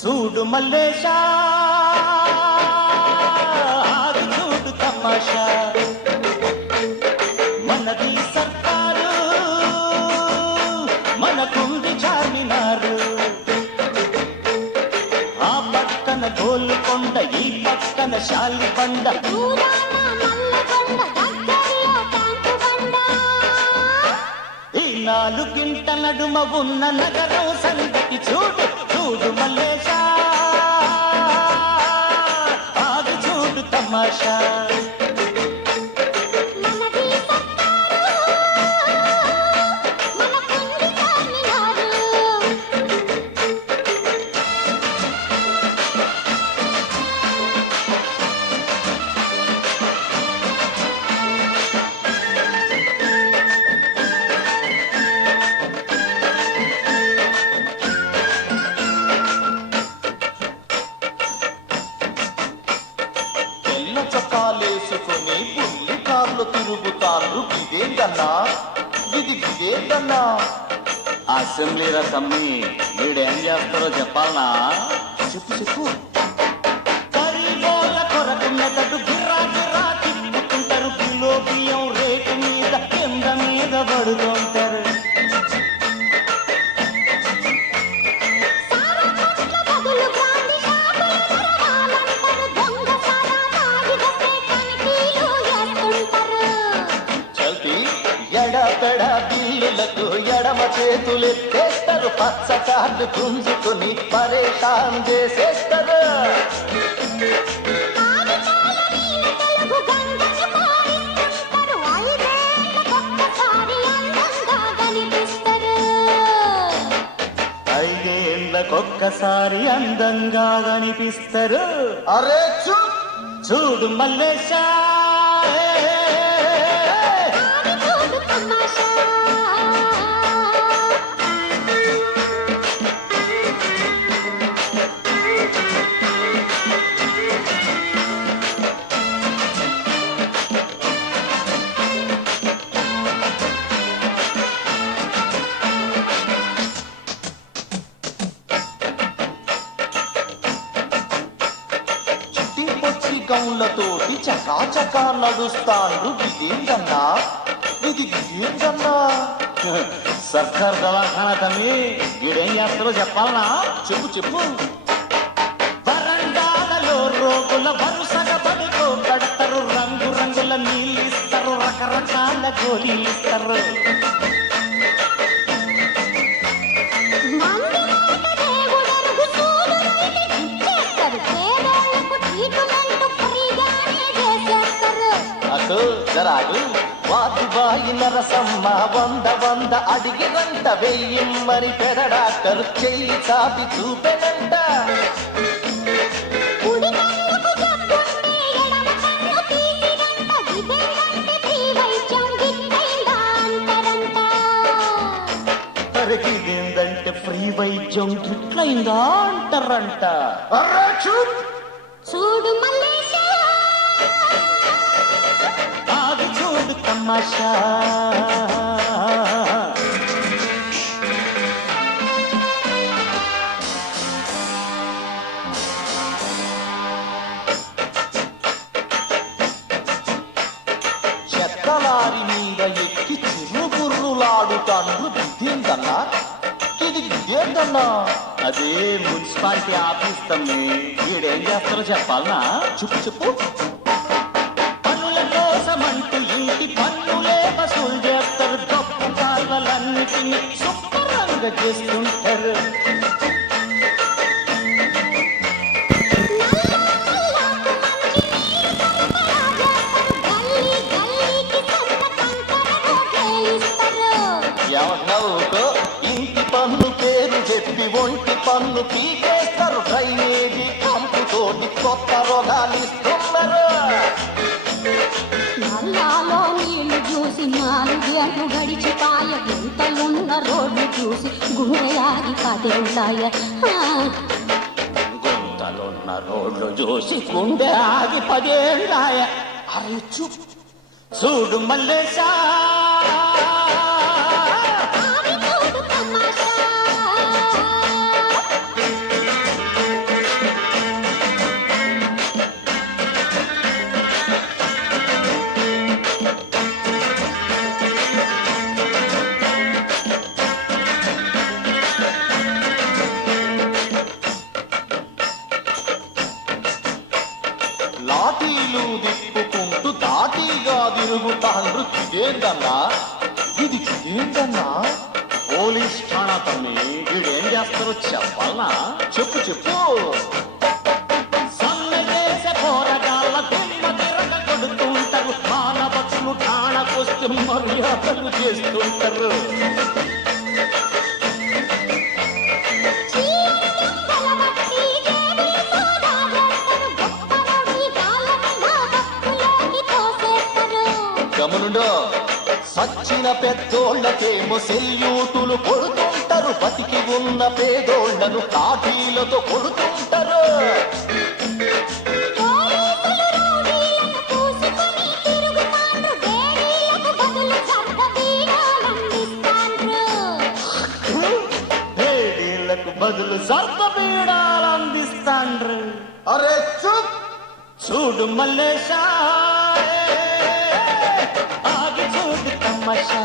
చూడు మల్లేశా ఆగు చూడు తమాషా మనది సర్కారు మనకుంది చార్మినారు ఆ పక్కన గోల్కొండ ఈ పక్కన శాలిబండ ఈ నాలుగింట నడుమ ఉన్న నగరం సంగతి చూడు చూడు మల్లేశా ఆగు చూడు తమాషా చొక్కాలేసుకొని బుల్లి కార్లు తిరుగుతారు ఇదేంటన్నా ఇదేంటన్నా అసెంబ్లీ రకమ్మి వీడేం చేస్తారో చెప్పాలనా చెప్పు కరీబోల కొరకు మెదడు గిరా గిరా తిప్పుకుంటారు కిలో బియ్యం రేటు మీద కింద మీద పడుతుంటారు ఎడతడ బిల్లులకు ఎడమ చేతులెత్తేస్తారు పచ్చ కార్డు గుంజుకుని పరేషాన్ చేసేస్తారు ఐదేళ్ళకొక్కసారి అందంగా కనిపిస్తారు అరే చూడు మల్లేశా గౌన్లతోటి చకాచకా నడుస్తాండ్రు ఇదేంటన్నా ఇదేంటన్నా సర్కార్ దవాఖానా తమ్మి వీడేం చేస్తారో చెప్పాలనా చెప్పు వరండాలలో రోగుల వరుసగా పడుకో కడతారు రంగు రంగుల నీళ్ళిస్తారు రకరకాల గోళీలిస్తారు జరాడు వాదుబాయి నరసమ్మ వంద అడిగినంట వెయ్యిమ్మని పెరడాక్టర్ చెయ్యి చాపి చూపెనంట అరిగిందంటే ఫ్రీ వైద్యం గిట్లయిందా అంటారంట చూడు మల్లేశా తమాషా చెత్తలారి మీద ఎక్కి చిరుగుర్రులాడుతాండ్రు ఇదేంటన్నా ఇదేంటన్నా అదే మున్సిపాలిటీ ఆఫీస్ తమ్మి వీడేం చేస్తారో చెప్పాలనా చెప్పు పనుల కోసమంటూ ఇంటి పన్నులే వసూలు చేస్తారు తప్పు కాళ్ళన్నిటినీ శుభ్రంగా చేస్తుంటారు ఎవరినవుతో ఇంటి పన్ను పేరు చెప్పి ఒంటి పన్ను పీకేస్తారు డ్రైనేజీ కంపుతోటి కొత్త రోగాలు ఇస్తున్నారు నల్లాలో నీళ్లు చూసి 4 గంటలు గడిచిపాయ గుంతలున్న రోడ్లు చూసి గుండెయాగి కదేళ్ళాయ గుంతలున్న రోడ్లు చూసి గుండె ఆగి 10 ఏళ్ళాయ అరే చూడు మల్లేశా ఏంటన్నా ఇది ఏంటన్నా? పోలీస్ ఠాణా తమ్మి, వీడేం చేస్తారో చెప్పాలనా? చెప్పు చెప్పు. సన్నదేశ పోరగాళ్ళ దిమ్మ తిరగ కొడుతుంటారు, మానవతులు ఠాణాకొస్తే మర్యాదలు చేస్తుంటారు. గమనుండో, సచ్చిన పెద్దోళ్ళకేమో సెల్యూటులు కొడుతుంటారు, బతికి ఉన్న పేదోళ్లను కాఠీలతో కొడుతుంటారు. బేడీలకు బదులు సర్పపీడాలు అందిస్తాండ్రు. అరే చూప్ చూడు మల్లేశా, ఆగి చూడు తమాషా.